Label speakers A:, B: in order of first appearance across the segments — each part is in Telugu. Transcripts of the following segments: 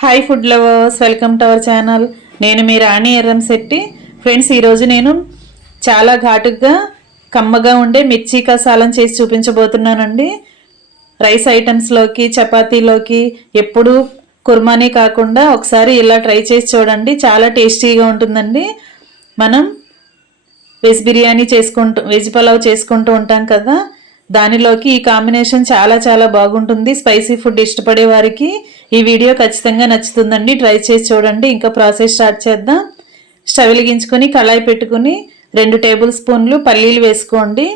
A: Hi food lovers welcome to our channel నేను మీ రాణి ఎర్రం శెట్టి. ఫ్రెండ్స్ ఈరోజు నేను చాలా ఘాటుగా కమ్మగా ఉండే మిర్చి కసాలం చేసి చూపించబోతున్నానండి. రైస్ ఐటమ్స్లోకి చపాతీలోకి ఎప్పుడు కుర్మానే కాకుండా ఒకసారి ఇలా ట్రై చేసి చూడండి. చాలా టేస్టీగా ఉంటుందండి. మనం వెజ్ బిర్యానీ చేసుకుంటూ వెజ్ పలావ్ చేసుకుంటూ ఉంటాం కదా. దానిలోకి ఈ కాంబినేషన్ చాలా చాలా బాగుంటుంది. స్పైసీ ఫుడ్ ఇష్టపడే వారికి ఈ వీడియో ఖచ్చితంగా నచ్చుతుందండి. ట్రై చేసి చూడండి. ఇంకా ప్రాసెస్ స్టార్ట్ చేద్దాం. స్టవ్ వెలిగించుకొని కళాయి పెట్టుకుని రెండు టేబుల్ స్పూన్లు పల్లీలు వేసుకోండి.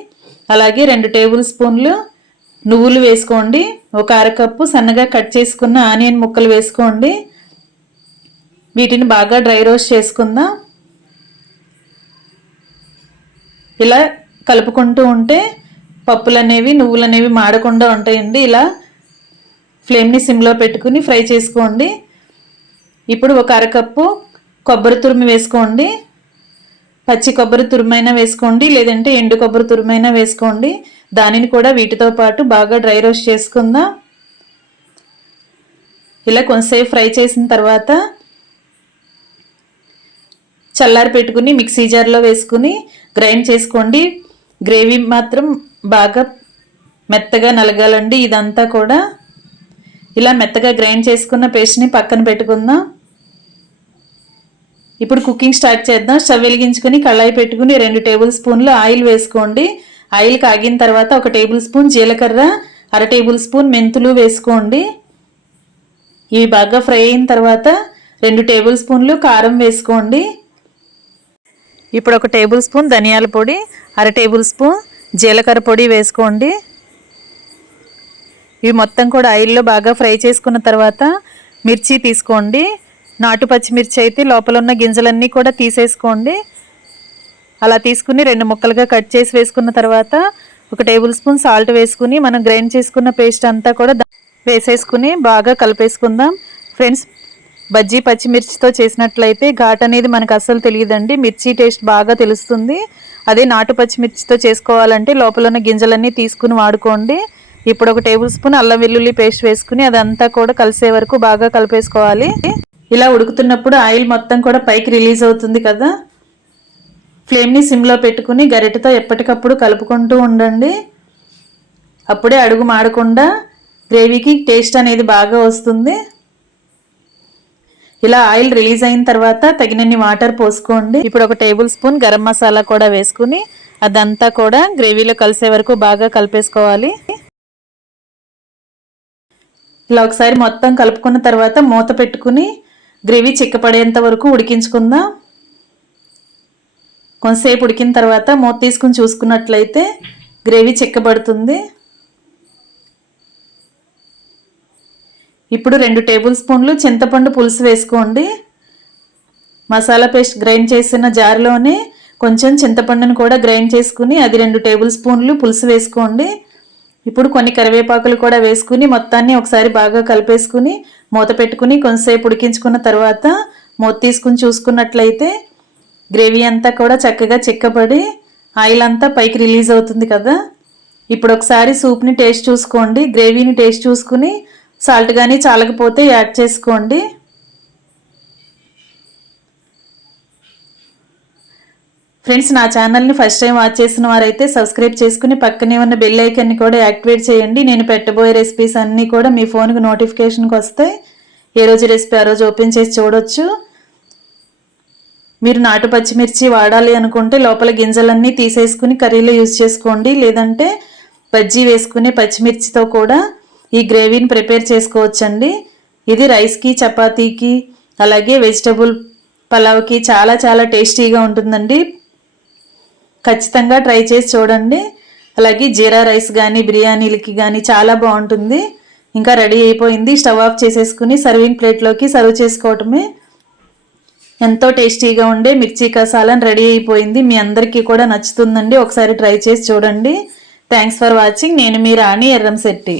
A: అలాగే రెండు టేబుల్ స్పూన్లు నువ్వులు వేసుకోండి. ఒక అరకప్పు సన్నగా కట్ చేసుకున్న ఆనియన్ ముక్కలు వేసుకోండి. వీటిని బాగా డ్రై రోస్ట్ చేసుకుందాం. ఇలా కలుపుకుంటూ ఉంటే పప్పులు అనేవి నువ్వులు అనేవి మాడకుండా ఉంటాయండి. ఇలా ఫ్లేమ్ని సిమ్లో పెట్టుకుని ఫ్రై చేసుకోండి. ఇప్పుడు ఒక అరకప్పు కొబ్బరి తురిమి వేసుకోండి. పచ్చి కొబ్బరి తురుమైనా వేసుకోండి లేదంటే ఎండు కొబ్బరి తురుమైనా వేసుకోండి. దానిని కూడా వీటితో పాటు బాగా డ్రై రోస్ట్ చేసుకుందాం. ఇలా కొంతసేపు ఫ్రై చేసిన తర్వాత చల్లారి పెట్టుకుని మిక్సీ జార్లో వేసుకుని గ్రైండ్ చేసుకోండి. గ్రేవీ మాత్రం బాగా మెత్తగా నలగాలండి. ఇదంతా కూడా ఇలా మెత్తగా గ్రైండ్ చేసుకున్న పేస్ట్ని పక్కన పెట్టుకుందాం. ఇప్పుడు కుకింగ్ స్టార్ట్ చేద్దాం. స్టవ్ వెలిగించుకొని కళాయి పెట్టుకుని రెండు టేబుల్ స్పూన్లు ఆయిల్ వేసుకోండి. ఆయిల్ కాగిన తర్వాత ఒక టేబుల్ స్పూన్ జీలకర్ర అర టేబుల్ స్పూన్ మెంతులు వేసుకోండి. ఇవి బాగా ఫ్రై అయిన తర్వాత రెండు టేబుల్ స్పూన్లు కారం వేసుకోండి. ఇప్పుడు ఒక టేబుల్ స్పూన్ ధనియాల పొడి అర టేబుల్ స్పూన్ జీలకర్ర పొడి వేసుకోండి. ఇవి మొత్తం కూడా ఆయిల్లో బాగా ఫ్రై చేసుకున్న తర్వాత మిర్చి తీసుకోండి. నాటు పచ్చిమిర్చి అయితే లోపల ఉన్న గింజలన్నీ కూడా తీసేసుకోండి. అలా తీసుకుని రెండు ముక్కలుగా కట్ చేసి వేసుకున్న తర్వాత ఒక టేబుల్ స్పూన్ సాల్ట్ వేసుకుని మనం గ్రైండ్ చేసుకున్న పేస్ట్ అంతా కూడా వేసేసుకుని బాగా కలిపేసుకుందాం. ఫ్రెండ్స్ బజ్జీ పచ్చిమిర్చితో చేసినట్లయితే ఘాట్ అనేది మనకు అస్సలు తెలియదండి. మిర్చి టేస్ట్ బాగా తెలుస్తుంది. అదే నాటు పచ్చిమిర్చితో చేసుకోవాలంటే లోపల ఉన్న గింజలన్నీ తీసుకుని వాడుకోండి. ఇప్పుడు ఒక టేబుల్ స్పూన్ అల్లం వెల్లుల్లి పేస్ట్ వేసుకుని అదంతా కూడా కలిసే వరకు బాగా కలిపేసుకోవాలి. ఇలా ఉడుకుతున్నప్పుడు ఆయిల్ మొత్తం కూడా పైకి రిలీజ్ అవుతుంది కదా. ఫ్లేమ్ని సిమ్లో పెట్టుకుని గరిటతో ఎప్పటికప్పుడు కలుపుకుంటూ ఉండండి. అప్పుడే అడుగు మాడకుండా గ్రేవీకి టేస్ట్ అనేది బాగా వస్తుంది. ఇలా ఆయిల్ రిలీజ్ అయిన తర్వాత తగినన్ని వాటర్ పోసుకోండి. ఇప్పుడు ఒక టేబుల్ స్పూన్ గరం మసాలా కూడా వేసుకుని అదంతా కూడా గ్రేవీలో కలిసే వరకు బాగా కలిపేసుకోవాలి. ఇలా ఒకసారి మొత్తం కలుపుకున్న తర్వాత మూత పెట్టుకుని గ్రేవీ చిక్కపడేంత వరకు ఉడికించుకుందాం. కొంతసేపు ఉడికిన తర్వాత మూత తీసుకుని చూసుకున్నట్లయితే గ్రేవీ చిక్కబడుతుంది. ఇప్పుడు రెండు టేబుల్ స్పూన్లు చింతపండు పులుసు వేసుకోండి. మసాలా పేస్ట్ గ్రైండ్ చేసిన జార్లోనే కొంచెం చింతపండును కూడా గ్రైండ్ చేసుకుని అది రెండు టేబుల్ స్పూన్లు పులుసు వేసుకోండి. ఇప్పుడు కొన్ని కరివేపాకులు కూడా వేసుకుని మొత్తాన్ని ఒకసారి బాగా కలిపేసుకుని మూత పెట్టుకుని కొంతసేపు ఉడికించుకున్న తర్వాత మూత తీసుకుని చూసుకున్నట్లయితే గ్రేవీ అంతా కూడా చక్కగా చిక్కబడి ఆయిల్ అంతా పైకి రిలీజ్ అవుతుంది కదా. ఇప్పుడు ఒకసారి సూప్ని టేస్ట్ చూసుకోండి. గ్రేవీని టేస్ట్ చూసుకుని సాల్ట్ కానీ చాలకపోతే యాడ్ చేసుకోండి. ఫ్రెండ్స్ నా ఛానల్ని ఫస్ట్ టైం వాచ్ చేసిన వారైతే సబ్స్క్రైబ్ చేసుకుని పక్కనే ఉన్న బెల్ ఐకన్ని కూడా యాక్టివేట్ చేయండి. నేను పెట్టబోయే రెసిపీస్ అన్నీ కూడా మీ ఫోన్కి నోటిఫికేషన్కి వస్తాయి ఏ రోజు రెసిపీ ఆ రోజు ఓపెన్ చేసి చూడొచ్చు. మీరు నాటు పచ్చిమిర్చి వాడాలి అనుకుంటే లోపల గింజలన్నీ తీసేసుకుని కర్రీలో యూజ్ చేసుకోండి. లేదంటే బజ్జీ వేసుకునే పచ్చిమిర్చితో కూడా ఈ గ్రేవీని ప్రిపేర్ చేసుకోవచ్చండి. ఇది రైస్కి చపాతీకి అలాగే వెజిటబుల్ పలావ్కి చాలా చాలా టేస్టీగా ఉంటుందండి. ఖచ్చితంగా ట్రై చేసి చూడండి. అలాగే జీరా రైస్ కానీ బిర్యానీలకి కానీ చాలా బాగుంటుంది. ఇంకా రెడీ అయిపోయింది. స్టవ్ ఆఫ్ చేసేసుకుని సర్వింగ్ ప్లేట్లోకి సర్వ్ చేసుకోవటమే. ఎంతో టేస్టీగా ఉండే మిర్చి కసాలని రెడీ అయిపోయింది. మీ అందరికీ కూడా నచ్చుతుందండి. ఒకసారి ట్రై చేసి చూడండి. Thanks for watching. నేను మీ రాణి ఎర్రంశెట్టి